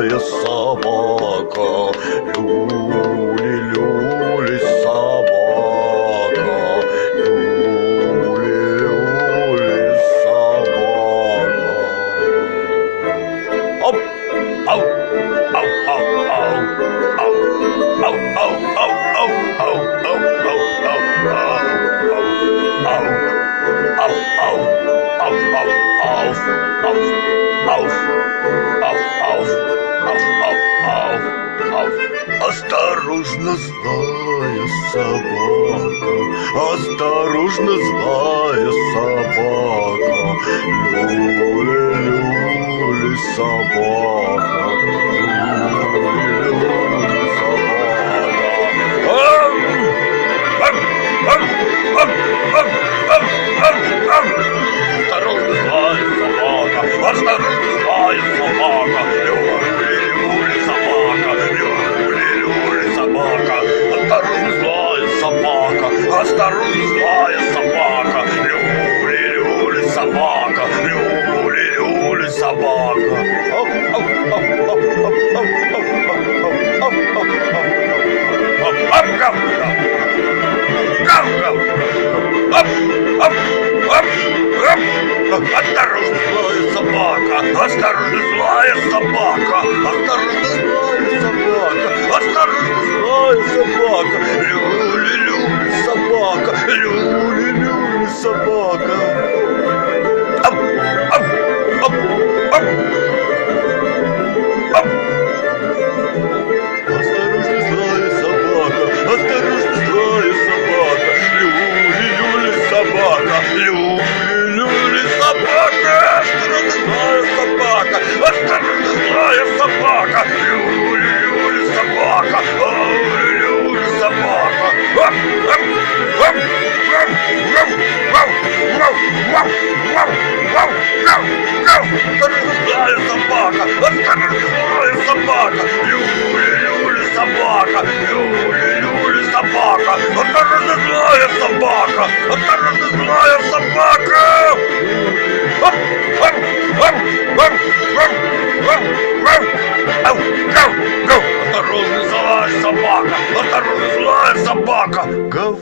злая собака. Люли-люли собака. Люли-люли собака. Оп! Ау! Ау! Ау! Ау! Ау! Ау! Ау! Ау! Ау! Ау! Ау! Ау! Ау! Ау! Ау! Ау! Осторожно, злая собака, осторожно, злая собака, люли-люли собака, люли-люли собака. Осторожно, злая собака, осторожно, злая собака, люли-люли собака, люли-люли собака, осторожно, злая собака, осторожно, злая собака, люли-люли собака, люли-люли собака. Осторожно, злая собака, осторожно, злая собака, осторожно, злая собака, осторожно, злая собака, люли-люли собака, люли-люли собака. Ап, ап, ап, ап, ап. Осторожно, злая собака, осторожно, злая собака, люли-люли собака, люли-люли собака, осторожно, злая собака, осторожно, злая собака, люли-люли собака, люли-люли собака. Осторожно, злая собака, осторожно, злая собака, люли-люли собака, люли-люли собака, осторожно, злая собака, осторожно, злая собака. Осторожно, злая собака, осторожно, злая собака. Гав.